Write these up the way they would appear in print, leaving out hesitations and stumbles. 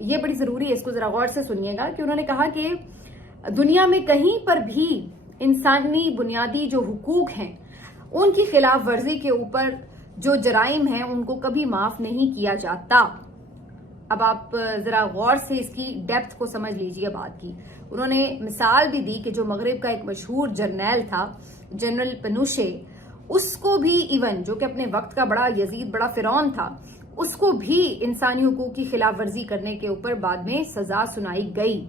یہ بڑی ضروری ہے، اس کو ذرا غور سے سنیے گا کہ انہوں نے کہا کہ دنیا میں کہیں پر بھی انسانی بنیادی جو حقوق ہیں ان کی خلاف ورزی کے اوپر جو جرائم ہیں ان کو کبھی معاف نہیں کیا جاتا۔ اب آپ ذرا غور سے اس کی ڈیپتھ کو سمجھ لیجئے بات کی۔ انہوں نے مثال بھی دی کہ جو مغرب کا ایک مشہور جرنیل تھا جنرل پنوشے، اس کو بھی ایون جو کہ اپنے وقت کا بڑا یزید بڑا فرعون تھا، اس کو بھی انسانی حقوق کی خلاف ورزی کرنے کے اوپر بعد میں سزا سنائی گئی۔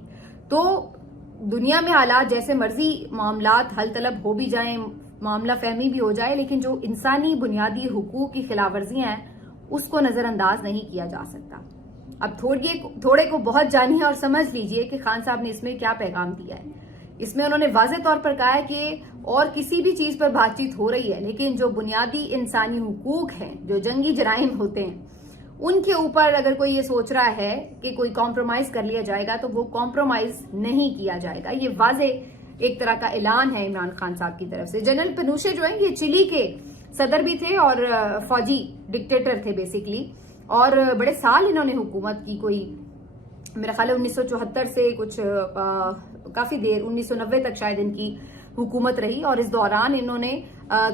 تو دنیا میں حالات جیسے مرضی معاملات حل طلب ہو بھی جائیں، معاملہ فہمی بھی ہو جائے، لیکن جو انسانی بنیادی حقوق کی خلاف ورزیاں ہیں اس کو نظر انداز نہیں کیا جا سکتا۔ اب تھوڑے کو بہت جانیے اور سمجھ لیجئے کہ خان صاحب نے اس میں کیا پیغام دیا ہے۔ اس میں انہوں نے واضح طور پر کہا ہے کہ اور کسی بھی چیز پر بات چیت ہو رہی ہے، لیکن جو بنیادی انسانی حقوق ہیں، جو جنگی جرائم ہوتے ہیں، ان کے اوپر اگر کوئی یہ سوچ رہا ہے کہ کوئی کمپرومائز کر لیا جائے گا تو وہ کمپرومائز نہیں کیا جائے گا۔ یہ واضح ایک طرح کا اعلان ہے عمران خان صاحب کی طرف سے۔ جنرل پنوشے جو ہیں یہ چلی کے صدر بھی تھے اور فوجی ڈکٹیٹر تھے بیسیکلی، اور بڑے سال انہوں نے حکومت کی، کوئی میرا خیال ہے 1974 سے کچھ کافی دیر 1990 تک شاید ان کی حکومت رہی، اور اس دوران انہوں نے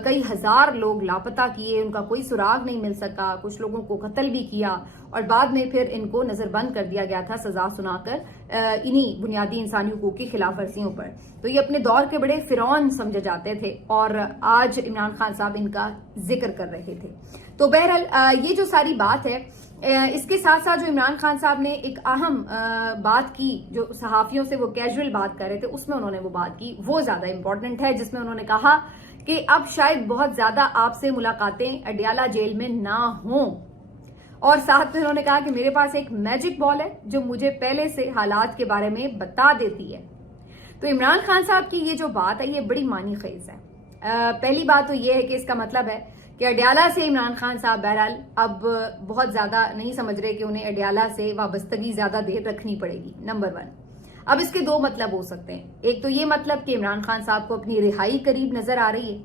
کئی ہزار لوگ لاپتہ کیے، ان کا کوئی سراغ نہیں مل سکا، کچھ لوگوں کو قتل بھی کیا، اور بعد میں پھر ان کو نظر بند کر دیا گیا تھا سزا سنا کر انہی بنیادی انسانی حقوق کی خلاف ورزیوں پر۔ تو یہ اپنے دور کے بڑے فرعون سمجھے جاتے تھے، اور آج عمران خان صاحب ان کا ذکر کر رہے تھے۔ تو بہرحال یہ جو ساری بات ہے، اس کے ساتھ ساتھ جو عمران خان صاحب نے ایک اہم بات کی، جو صحافیوں سے وہ کیجول بات کر رہے تھے، اس میں انہوں نے وہ بات کی، وہ زیادہ امپورٹنٹ ہے، جس میں انہوں نے کہا کہ اب شاید بہت زیادہ آپ سے ملاقاتیں اڈیالہ جیل میں نہ ہوں، اور ساتھ میں انہوں نے کہا کہ میرے پاس ایک میجک بال ہے جو مجھے پہلے سے حالات کے بارے میں بتا دیتی ہے۔ تو عمران خان صاحب کی یہ جو بات ہے یہ بڑی معنی خیز ہے۔ پہلی بات تو یہ ہے کہ اس کا مطلب ہے کہ اڈیالہ سے عمران خان صاحب بہرحال اب بہت زیادہ نہیں سمجھ رہے کہ انہیں اڈیالہ سے وابستگی زیادہ دیر رکھنی پڑے گی، نمبر 1۔ اب اس کے دو مطلب ہو سکتے ہیں، ایک تو یہ مطلب کہ عمران خان صاحب کو اپنی رہائی قریب نظر آ رہی ہے،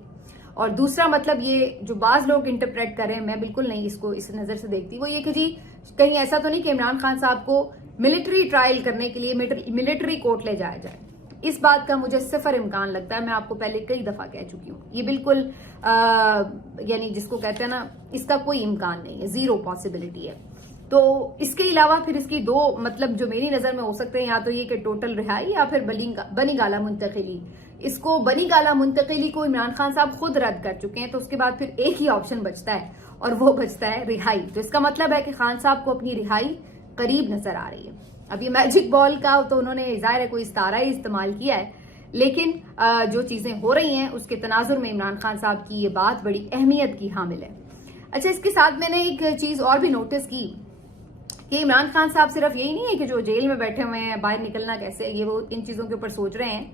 اور دوسرا مطلب یہ جو بعض لوگ انٹرپریٹ کر رہے ہیں، میں بالکل نہیں اس کو اس نظر سے دیکھتی، وہ یہ کہ جی کہیں ایسا تو نہیں کہ عمران خان صاحب کو ملٹری ٹرائل کرنے کے لیے ملٹری کورٹ لے جایا جائے۔ اس بات کا مجھے صفر امکان لگتا ہے، میں آپ کو پہلے کئی دفعہ کہہ چکی ہوں، یہ بالکل یعنی جس کو کہتے ہیں نا، اس کا کوئی امکان نہیں ہے، زیرو پاسبلٹی ہے۔ تو اس کے علاوہ پھر اس کی دو مطلب جو میری نظر میں ہو سکتے ہیں، یا تو یہ کہ ٹوٹل رہائی یا پھر بنی گالہ منتقلی۔ اس کو بنی گالہ منتقلی کو عمران خان صاحب خود رد کر چکے ہیں، تو اس کے بعد پھر ایک ہی آپشن بچتا ہے، اور وہ بچتا ہے رہائی۔ تو اس کا مطلب ہے کہ خان صاحب کو اپنی رہائی قریب نظر آ رہی ہے۔ اب یہ میجک بال کا تو انہوں نے ظاہر ہے کوئی استعارہ ہی استعمال کیا ہے، لیکن جو چیزیں ہو رہی ہیں اس کے تناظر میں عمران خان صاحب کی یہ بات بڑی اہمیت کی حامل ہے۔ اچھا، اس کے ساتھ میں نے ایک چیز اور بھی نوٹس کی کہ عمران خان صاحب صرف یہی نہیں ہے کہ جو جیل میں بیٹھے ہوئے ہیں باہر نکلنا کیسے، یہ وہ ان چیزوں کے اوپر سوچ رہے ہیں،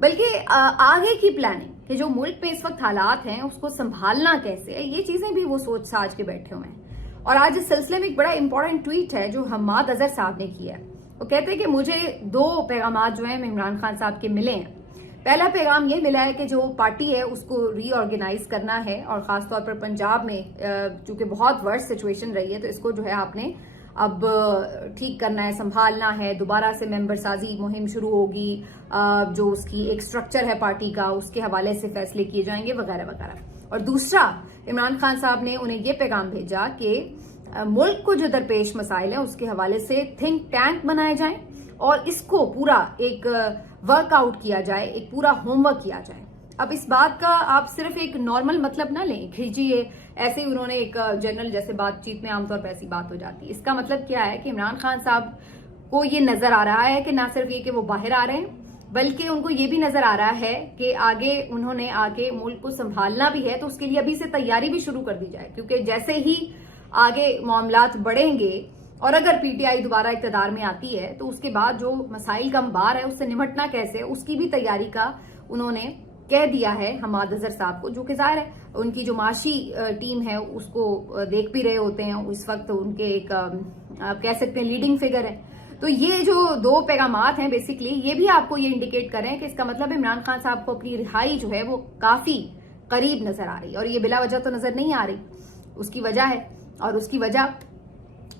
بلکہ آگے کی پلاننگ کہ جو ملک پہ اس وقت حالات ہیں اس کو سنبھالنا کیسے ہے، یہ چیزیں بھی وہ سوچ ساچ کے بیٹھے ہوئے ہیں۔ اور آج اس سلسلے میں ایک بڑا امپورٹنٹ ٹویٹ ہے جو حماد اظہر صاحب نے کیا ہے۔ وہ کہتے ہیں کہ مجھے دو پیغامات جو ہیں عمران خان صاحب کے ملے ہیں۔ پہلا پیغام یہ ملا ہے کہ جو پارٹی ہے اس کو ری آرگنائز کرنا ہے، اور خاص طور پر پنجاب میں چونکہ بہت ورس سچویشن رہی ہے، تو اس کو جو ہے آپ نے اب ٹھیک کرنا ہے، سنبھالنا ہے، دوبارہ سے ممبر سازی مہم شروع ہوگی، جو اس کی ایک سٹرکچر ہے پارٹی کا اس کے حوالے سے فیصلے کیے جائیں گے وغیرہ وغیرہ۔ اور دوسرا عمران خان صاحب نے انہیں یہ پیغام بھیجا کہ ملک کو جو درپیش مسائل ہیں اس کے حوالے سے تھنک ٹینک بنائے جائیں، اور اس کو پورا ایک ورک آؤٹ کیا جائے، ایک پورا ہوم ورک کیا جائے۔ اب اس بات کا آپ صرف ایک نارمل مطلب نہ لیں کہ جی ایسے ہی انہوں نے ایک جنرل جیسے بات چیت میں عام طور پر ایسی بات ہو جاتی ہے۔ اس کا مطلب کیا ہے کہ عمران خان صاحب کو یہ نظر آ رہا ہے کہ نہ صرف یہ کہ وہ باہر آ رہے ہیں، بلکہ ان کو یہ بھی نظر آ رہا ہے کہ آگے انہوں نے آگے ملک کو سنبھالنا بھی ہے، تو اس کے لیے ابھی سے تیاری بھی شروع کر دی جائے، کیونکہ جیسے ہی آگے معاملات بڑھیں گے اور اگر پی ٹی آئی دوبارہ اقتدار میں آتی ہے تو اس کے بعد جو مسائل کا انبار ہے اس سے نمٹنا کیسے، اس کی بھی تیاری کا انہوں نے کہہ دیا ہے حماد اظہر صاحب کو، جو کہ ظاہر ہے ان کی جو معاشی ٹیم ہے اس کو دیکھ بھی رہے ہوتے ہیں، اس وقت ان کے ایک آپ کہہ سکتے ہیں لیڈنگ فگر ہے۔ تو یہ جو دو پیغامات ہیں بیسیکلی یہ بھی آپ کو یہ انڈیکیٹ کر رہے ہیں کہ اس کا مطلب عمران خان صاحب کو اپنی رہائی جو ہے وہ کافی قریب نظر آ رہی ہے، اور یہ بلا وجہ تو نظر نہیں آ رہی، اس کی وجہ ہے، اور اس کی وجہ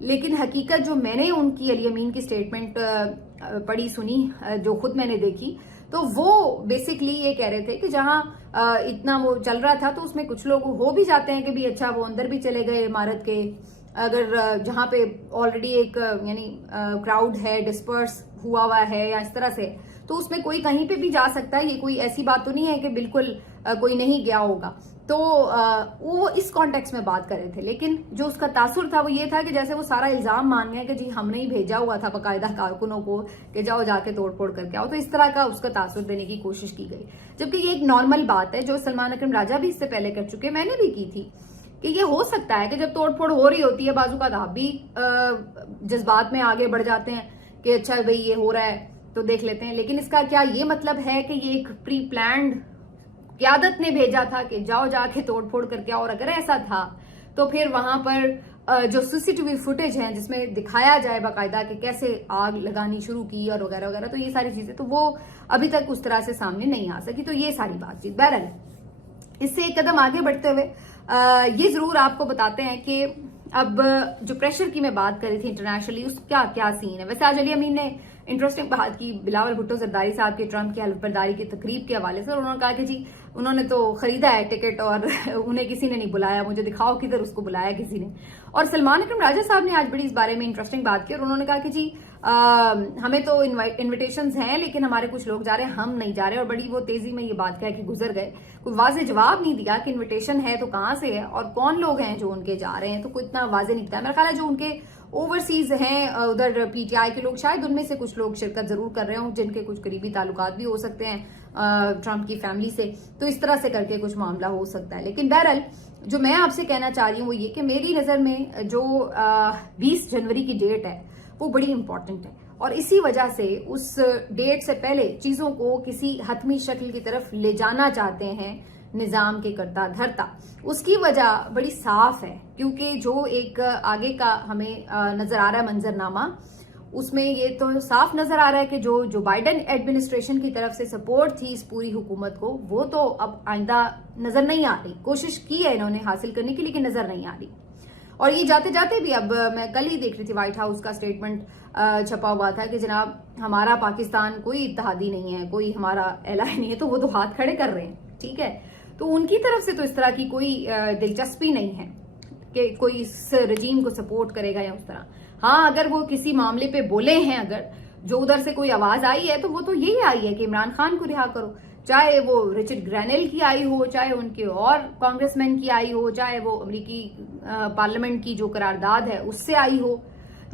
لیکن حقیقت جو میں نے ان کی علی امین کی سٹیٹمنٹ پڑھی سنی، جو خود میں نے دیکھی، تو وہ بیسکلی یہ کہہ رہے تھے کہ جہاں اتنا وہ چل رہا تھا تو اس میں کچھ لوگ ہو بھی جاتے ہیں کہ بھی اچھا وہ اندر بھی چلے گئے عمارت کے، اگر جہاں پہ آلریڈی ایک یعنی کراؤڈ ہے، ڈسپرس ہوا ہے یا اس طرح سے، تو اس میں کوئی کہیں پہ بھی جا سکتا ہے. یہ کوئی ایسی بات تو نہیں ہے کہ بالکل کوئی نہیں گیا ہوگا. تو وہ اس کانٹیکس میں بات کر رہے تھے. لیکن جو اس کا تاثر تھا وہ یہ تھا کہ جیسے وہ سارا الزام مان گئے کہ جی ہم نے ہی بھیجا ہوا تھا باقاعدہ کارکنوں کو کہ جاؤ جا کے توڑ پھوڑ کر کے آؤ. تو اس طرح کا اس کا تاثر دینے کی کوشش کی گئی، جبکہ یہ ایک نارمل بات ہے جو سلمان اکرم راجہ بھی اس سے پہلے کر چکے، میں نے بھی کی تھی، کہ یہ ہو سکتا ہے کہ جب توڑ پھوڑ ہو رہی ہوتی ہے بازو کا آپ بھی جذبات میں آگے بڑھ جاتے ہیں کہ اچھا بھئی یہ ہو رہا ہے تو دیکھ لیتے ہیں. لیکن اس کا کیا یہ مطلب ہے کہ یہ ایک پری پلانڈ قیادت نے بھیجا تھا کہ جاؤ جا کے توڑ پھوڑ کر کے؟ اور اگر ایسا تھا تو پھر وہاں پر جو سی سی ٹی وی فوٹیج ہیں جس میں دکھایا جائے باقاعدہ کہ کیسے آگ لگانی شروع کی اور وغیرہ وغیرہ، تو یہ ساری چیزیں تو وہ ابھی تک اس طرح سے سامنے نہیں آ سکی. تو یہ ساری بات چیت بہرحال اس سے ایک قدم آگے بڑھتے ہوئے یہ ضرور آپ کو بتاتے ہیں کہ اب جو پریشر کی میں بات کر رہی تھی انٹرنیشنلی، اس کا کیا سین ہے. ویسے آج علی امین نے انٹرسٹنگ بات کی بلاول بھٹو زرداری صاحب کے ٹرمپ کی حلف برداری کی تقریب کے حوالے سے. انہوں نے کہا کہ جی انہوں نے تو خریدا ہے ٹکٹ اور انہیں کسی نے نہیں بلایا، مجھے دکھاؤ کدھر اس کو بلایا کسی نے. اور سلمان اکرم راجہ صاحب نے آج بڑی اس بارے میں انٹرسٹنگ بات کی اور انہوں نے کہا کہ جی ہمیں تو انویٹیشنز ہیں لیکن ہمارے کچھ لوگ جا رہے ہیں، ہم نہیں جا رہے. اور بڑی وہ تیزی میں یہ بات کہہ کے گزر گئے، کوئی واضح جواب نہیں دیا کہ انویٹیشن ہے تو کہاں سے ہے اور کون لوگ ہیں جو ان کے جا رہے ہیں. تو کوئی اتنا واضح نہیں تھا. میرا خیال ہے جو ان کے اوورسیز ہیں ادھر پی ٹی آئی کے لوگ، شاید ان میں سے کچھ لوگ شرکت ضرور کر رہے ہوں جن کے کچھ قریبی تعلقات بھی ہو سکتے ہیں ٹرمپ کی فیملی سے، تو اس طرح سے کر کے کچھ معاملہ ہو سکتا ہے. لیکن بہرحال جو میں آپ سے کہنا چاہ رہی ہوں وہ یہ کہ میری نظر میں جو 20 جنوری کی ڈیٹ ہے وہ بڑی امپورٹنٹ ہے، اور اسی وجہ سے اس ڈیٹ سے پہلے چیزوں کو کسی حتمی شکل کی طرف لے جانا چاہتے ہیں نظام کے کرتا دھرتا. اس کی وجہ بڑی صاف ہے، کیونکہ جو ایک آگے کا ہمیں نظر آ رہا ہے منظرنامہ، اس میں یہ تو صاف نظر آ رہا ہے کہ جو بائیڈن ایڈمنسٹریشن کی طرف سے سپورٹ تھی اس پوری حکومت کو، وہ تو اب آئندہ نظر نہیں آ رہی. کوشش کی ہے انہوں نے حاصل کرنے کی لیکن نظر نہیں آ رہی. اور یہ جاتے جاتے بھی اب میں کل ہی دیکھ رہی تھی وائٹ ہاؤس کا سٹیٹمنٹ چھپا ہوا تھا کہ جناب ہمارا پاکستان کوئی اتحادی نہیں ہے، کوئی ہمارا الہ نہیں ہے. تو وہ تو ہاتھ کھڑے کر رہے ہیں، ٹھیک ہے. تو ان کی طرف سے تو اس طرح کی کوئی دلچسپی نہیں ہے کہ کوئی اس رجیم کو سپورٹ کرے گا یا اس طرح. ہاں اگر وہ کسی معاملے پہ بولے ہیں، اگر جو ادھر سے کوئی آواز آئی ہے تو وہ تو یہی آئی ہے کہ عمران خان کو رہا کرو، چاہے وہ رچرڈ گرینل کی آئی ہو، چاہے ان کے اور کانگریس مین کی آئی ہو، چاہے وہ امریکی پارلیمنٹ کی جو قرارداد ہے اس سے آئی ہو،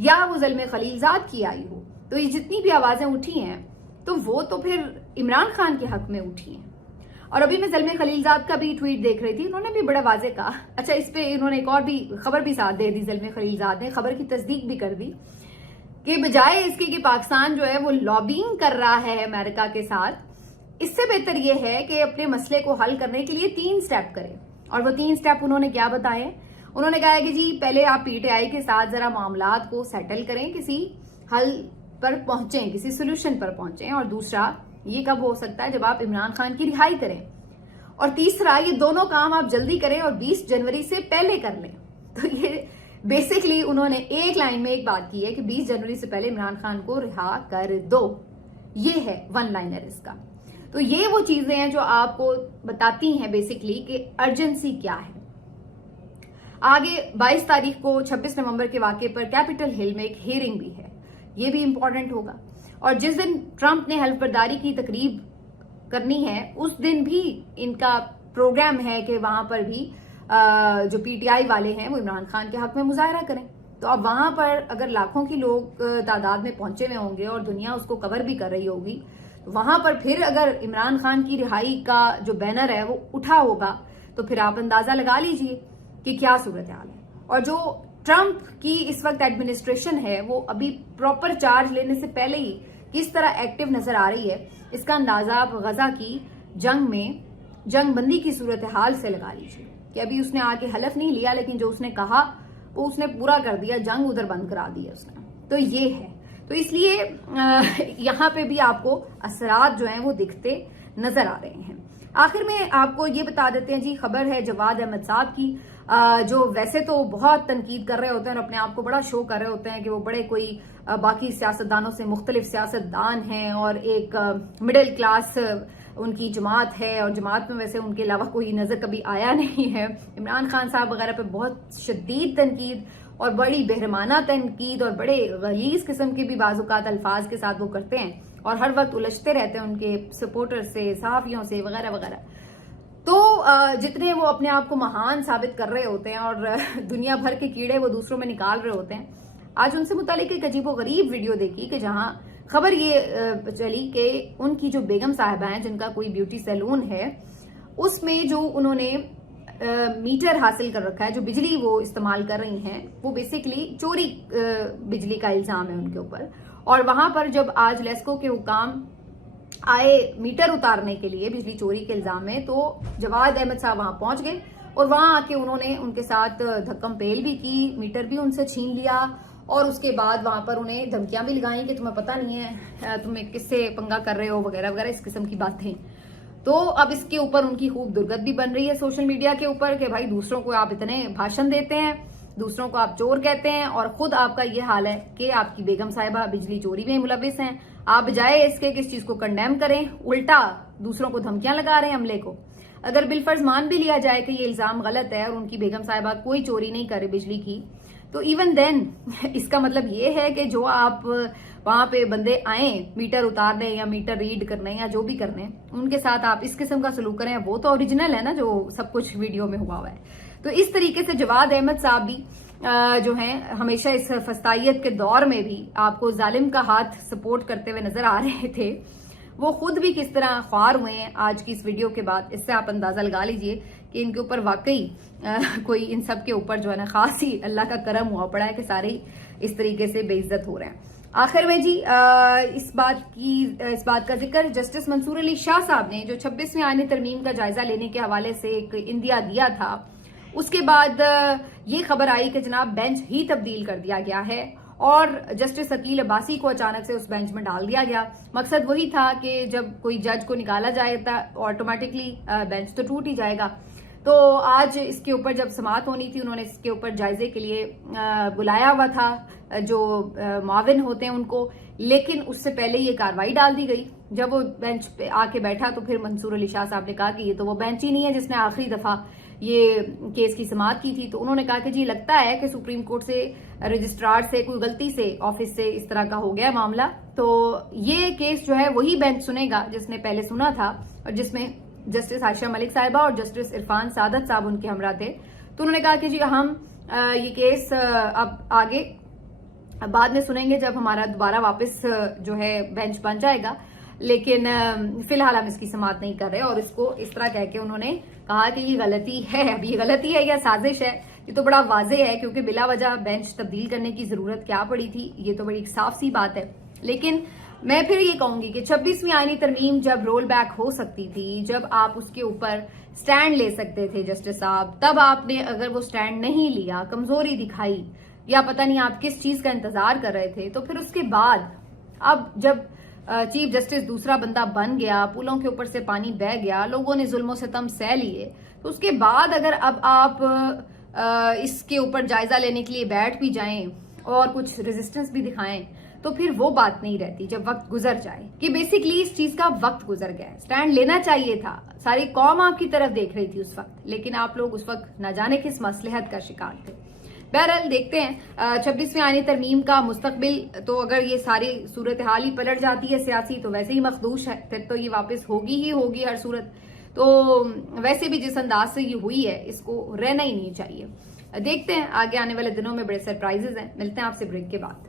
یا وہ زلمے خلیلزاد کی آئی ہو. تو یہ جتنی بھی آوازیں اٹھی ہیں تو وہ تو پھر عمران خان کے حق میں اٹھی ہیں. اور ابھی میں زلمے خلیلزاد کا بھی ٹویٹ دیکھ رہی تھی، انہوں نے بھی بڑا واضح کہا. اچھا اس پہ انہوں نے ایک اور بھی خبر بھی ساتھ دے دی، زلمے خلیلزاد نے خبر کی تصدیق بھی کر دی کہ بجائے اس کے کہ پاکستان جو ہے وہ لابینگ کر رہا ہے امریکہ کے ساتھ، اس سے بہتر یہ ہے کہ اپنے مسئلے کو حل کرنے کے لیے 3 سٹیپ کرے. اور وہ 3 سٹیپ انہوں نے کیا بتائے؟ انہوں نے کہا کہ جی پہلے آپ پی ٹی آئی کے ساتھ ذرا معاملات کو سیٹل کریں، کسی حل پر پہنچیں، کسی سولوشن پر پہنچیں. اور دوسرا یہ کب ہو سکتا ہے؟ جب آپ عمران خان کی رہائی کریں. اور تیسرا یہ دونوں کام آپ جلدی کریں اور 20 جنوری سے پہلے کر لیں. تو یہ بیسکلی انہوں نے ایک لائن میں ایک بات کی ہے کہ 20 جنوری سے پہلے عمران خان کو رہا کر دو. یہ ہے ون لائنر اس کا. تو یہ وہ چیزیں ہیں جو آپ کو بتاتی ہیں بیسکلی کہ ارجنسی کیا ہے. آگے 22 تاریخ کو 26 نومبر کے واقعے پر کیپٹل ہل میں ایک ہیئرنگ بھی ہے، یہ بھی امپورٹنٹ ہوگا. اور جس دن ٹرمپ نے حلف برداری کی تقریب کرنی ہے اس دن بھی ان کا پروگرام ہے کہ وہاں پر بھی جو پی ٹی آئی والے ہیں وہ عمران خان کے حق میں مظاہرہ کریں. تو اب وہاں پر اگر لاکھوں کی لوگ تعداد میں پہنچے ہوئے ہوں گے اور دنیا اس کو کور بھی کر رہی ہوگی، تو وہاں پر پھر اگر عمران خان کی رہائی کا جو بینر ہے وہ اٹھا ہوگا تو پھر آپ اندازہ لگا لیجئے کہ کیا صورتحال ہے. اور جو ٹرمپ کی اس وقت ایڈمنسٹریشن ہے وہ ابھی پراپر چارج لینے سے پہلے ہی کس طرح ایکٹیو نظر آ رہی ہے، اس کا اندازہ آپ غزہ کی جنگ میں جنگ بندی کی صورتحال سے لگا لیجیے کہ ابھی اس نے آ کے حلف نہیں لیا لیکن جو اس نے کہا وہ اس نے پورا کر دیا، جنگ ادھر بند کرا دیا اس نے. تو یہ ہے. تو اس لیے یہاں پہ بھی آپ کو اثرات جو ہیں وہ دکھتے نظر آ رہے ہیں. آخر میں آپ کو یہ بتا دیتے ہیں جی، خبر ہے جواد احمد صاحب کی. جو ویسے تو بہت تنقید کر رہے ہوتے ہیں اور اپنے آپ کو بڑا شو کر رہے ہوتے ہیں کہ وہ بڑے کوئی باقی سیاستدانوں سے مختلف سیاستدان ہیں اور ایک مڈل کلاس ان کی جماعت ہے، اور جماعت میں ویسے ان کے علاوہ کوئی نظر کبھی آیا نہیں ہے. عمران خان صاحب وغیرہ پہ بہت شدید تنقید اور بڑی بہرمانہ تنقید اور بڑے غلیظ قسم کے بھی بعض اوقات الفاظ کے ساتھ وہ کرتے ہیں اور ہر وقت الجھتے رہتے ہیں ان کے سپورٹر سے، صحافیوں سے وغیرہ وغیرہ. تو جتنے وہ اپنے آپ کو مہان ثابت کر رہے ہوتے ہیں اور دنیا بھر کے کیڑے وہ دوسروں میں نکال رہے ہوتے ہیں، آج ان سے متعلق ایک عجیب و غریب ویڈیو دیکھی کہ جہاں خبر یہ چلی کہ ان کی جو بیگم صاحبہ ہیں جن کا کوئی بیوٹی سیلون ہے، اس میں جو انہوں نے میٹر حاصل کر رکھا ہے، جو بجلی وہ استعمال کر رہی ہیں، وہ بیسیکلی چوری بجلی کا الزام ہے ان کے اوپر. اور وہاں پر جب آج لیسکو کے حکام آئے میٹر اتارنے کے لیے بجلی چوری کے الزام میں، تو جواد احمد صاحب وہاں پہنچ گئے اور وہاں آ کے انہوں نے ان کے ساتھ دھکم پیل بھی کی، میٹر بھی ان سے چھین لیا اور اس کے بعد وہاں پر انہیں دھمکیاں بھی لگائیں کہ تمہیں پتہ نہیں ہے تمہیں کس سے پنگا کر رہے ہو وغیرہ وغیرہ، اس قسم کی باتیں. تو اب اس کے اوپر ان کی خوب درگت بھی بن رہی ہے سوشل میڈیا کے اوپر کہ بھائی دوسروں کو آپ اتنے بھاشن دیتے ہیں، دوسروں کو آپ چور کہتے ہیں اور خود آپ کا یہ حال ہے کہ آپ کی بیگم صاحبہ بجلی چوری میں ملوث ہیں. آپ بجائے اس کے کس چیز کو کنڈیم کریں، الٹا دوسروں کو دھمکیاں لگا رہے ہیں عملے کو. اگر بالفرض مان بھی لیا جائے کہ یہ الزام غلط ہے اور ان کی بیگم صاحبہ کوئی چوری نہیں کرے بجلی کی، تو ایون دین اس کا مطلب یہ ہے کہ جو آپ وہاں پہ بندے آئیں میٹر اتارنے یا میٹر ریڈ کرنے یا جو بھی کرنے، ان کے ساتھ آپ اس قسم کا سلوک کریں، وہ تو اوریجنل ہے نا جو سب کچھ ویڈیو میں ہوا ہے. تو اس طریقے سے جواد احمد صاحب بھی جو ہیں ہمیشہ اس فسطائیت کے دور میں بھی آپ کو ظالم کا ہاتھ سپورٹ کرتے ہوئے نظر آ رہے تھے. وہ خود بھی کس طرح خوار ہوئے ہیں آج کی اس ویڈیو کے بعد، اس سے آپ اندازہ لگا لیجئے کہ ان کے اوپر واقعی کوئی ان سب کے اوپر جو ہے نا خاص ہی اللہ کا کرم ہوا پڑا ہے کہ سارے اس طریقے سے بے عزت ہو رہے ہیں. آخر میں جی اس بات کا ذکر جسٹس منصور علی شاہ صاحب نے جو 26ویں آئینی ترمیم کا جائزہ لینے کے حوالے سے ایک اندیا دیا تھا، اس کے بعد یہ خبر آئی کہ جناب بینچ ہی تبدیل کر دیا گیا ہے اور جسٹس عقیل عباسی کو اچانک سے اس بینچ میں ڈال دیا گیا. مقصد وہی تھا کہ جب کوئی جج کو نکالا جائے تو آٹومیٹکلی بینچ تو ٹوٹ ہی جائے گا. تو آج اس کے اوپر جب سماعت ہونی تھی، انہوں نے اس کے اوپر جائزے کے لیے بلایا ہوا تھا جو معاون ہوتے ہیں ان کو، لیکن اس سے پہلے یہ کاروائی ڈال دی گئی. جب وہ بینچ پہ آ کے بیٹھا تو پھر منصور علی شاہ صاحب نے کہا کہ یہ تو وہ بینچ ہی نہیں ہے جس نے آخری دفعہ یہ کیس کی سماعت کی تھی. تو انہوں نے کہا کہ جی لگتا ہے کہ سپریم کورٹ سے رجسٹرار سے کوئی غلطی سے آفس سے اس طرح کا ہو گیا معاملہ، تو یہ کیس جو ہے وہی بینچ سنے گا جس نے پہلے سنا تھا اور جس میں جسٹس عائشہ ملک صاحبہ اور جسٹس عرفان سعادت صاحب ان کے ہمراہ تھے. تو انہوں نے کہا کہ جی ہم یہ کیس اب آگے بعد میں سنیں گے جب ہمارا دوبارہ واپس جو ہے بینچ بن جائے گا، لیکن فی الحال ہم اس کی سماعت نہیں کر رہے. اور اس کو اس طرح کہہ کے انہوں نے کہا کہ یہ غلطی ہے. اب یہ غلطی ہے یا سازش ہے یہ تو بڑا واضح ہے، کیونکہ بلا وجہ بینچ تبدیل کرنے کی ضرورت کیا پڑی تھی، یہ تو بڑی صاف سی بات ہے. لیکن میں پھر یہ کہوں گی کہ 26ویں آئینی ترمیم جب رول بیک ہو سکتی تھی، جب آپ اس کے اوپر سٹینڈ لے سکتے تھے جسٹس صاحب، تب آپ نے اگر وہ سٹینڈ نہیں لیا، کمزوری دکھائی یا پتہ نہیں آپ کس چیز کا انتظار کر رہے تھے، تو پھر اس کے بعد اب جب چیف جسٹس دوسرا بندہ بن گیا، پلوں کے اوپر سے پانی بہہ گیا، لوگوں نے ظلم و ستم سہ لیے، تو اس کے بعد اگر اب آپ اس کے اوپر جائزہ لینے کے لیے بیٹھ بھی جائیں اور کچھ ریزسٹنس بھی دکھائیں، تو پھر وہ بات نہیں رہتی جب وقت گزر جائے کہ بیسیکلی اس چیز کا وقت گزر گیا ہے. سٹینڈ لینا چاہیے تھا، ساری قوم آپ کی طرف دیکھ رہی تھی اس وقت، لیکن آپ لوگ اس وقت نہ جانے کس مصلحت کا شکار تھے. بہرحال دیکھتے ہیں 26ویں آئینی ترمیم کا مستقبل. تو اگر یہ ساری صورتحال ہی پلٹ جاتی ہے سیاسی، تو ویسے ہی مخدوش ہے، پھر تو یہ واپس ہوگی ہی ہوگی ہر صورت. تو ویسے بھی جس انداز سے یہ ہوئی ہے اس کو رہنا ہی نہیں چاہیے. دیکھتے ہیں آگے آنے والے دنوں میں بڑے سرپرائزز ہیں. ملتے ہیں آپ سے بریک کے بعد.